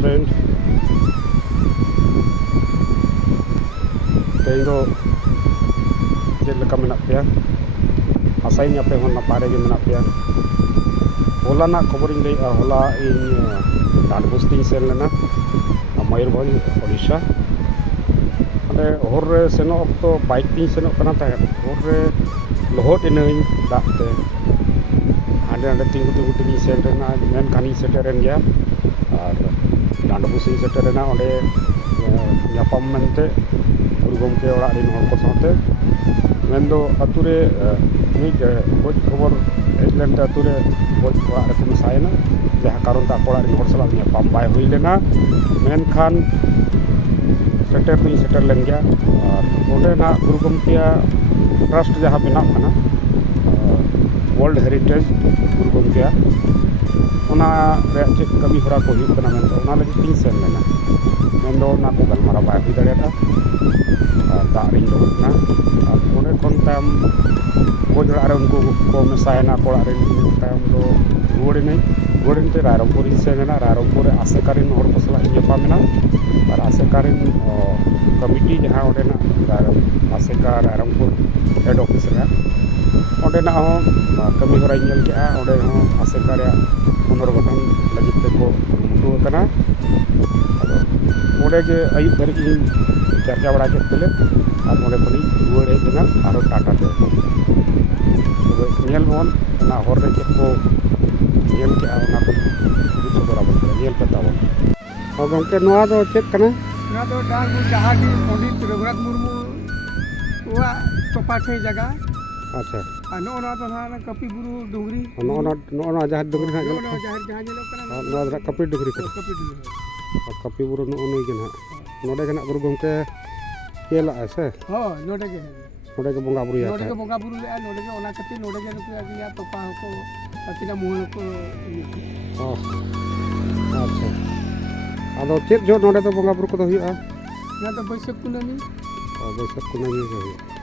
friend तेज दो check मेना पे आशाई पे नपाय गे मेना पे होला खबर लैया होला इन डांडबुस्ती सेन लेना मयूरभंज उड़ीसा अरे हर सेन तो बाइक तीन सेन हर लहद इनाई दाते हाँ हाँ तिंगू तिंगू तीन सेन मेनखान सेटरन गया और डांडबुस्ती सेटरना ओंडे नापाम मनते गुरु गमके ओड़ा हर को साथे मेनदो अतुरे मिद गज खबर हेज लेनते अतुरे गज ओड़ा रे मेसायना जहाँ कारण ते ओड़ा हर सला नापाम बाय हुई लेना मेनखान सेटर तो सेटर लेन गया और ओंडे ना गुरु गमकेया ट्रस्ट जहाँ बनाव कना वर्ल्ड हेरिटेज गुरु गमकेया ओना रे चेक कमी हरा को हुई कना मेनदो ओना लगी तीन सेन लेना मेनदो ना को गलमारा बाय हुई दाड़ेटा दारिंग दोना और ओंडे खन ताम गज ओड़ा रे उनको को मेसायना कोड़ा रे ताम दो रुआड़ते रायरंगपुर सेना रायरंगपुर आसेकारीन हर को सला नापामेना और आसेकारीन कमिटी जहाँ ओंडेना आसेका रायरंगपुर हेड ऑफिस रे ओंडेना कमी हरा नेल केआ ओंडे आसेका रे पुनर्गठन लगित ते को मुटु कना ओंडे जे अयुब धरिक चर्चा बड़ा केले और ओंडे खनि रुआड़ हेजना और टाटा ते नेल मन ना हर रे चेक को नेल केआ ओना को बराबर नेल पतावन और गमके नोआ दो चेक कना ना तो डांगू जहाँ की पंडित रघुनाथ मुर्मू वा चौपाटे जगह अच्छा नो तो ना कपी गुरु डुंगरी नो जहाँ डुंगरी ना नो जहाँ जहाँ जेलो कना नो कपी डुंगरी कपी डुंगरी और कपी बुरु नो के ना नोडे के ना गुरु गमके केला ऐसे हां नोडे के बोंगा बुरु या नोडे के बोंगा बुरु ले नोडे के ओना कति नोडे के या तोपा को अतिना मुहन को अच्छा आदो चेक जो नोडे तो बोंगा बुरु को तो हुआ ना तो बैसक कुनानी बैसक कुनानी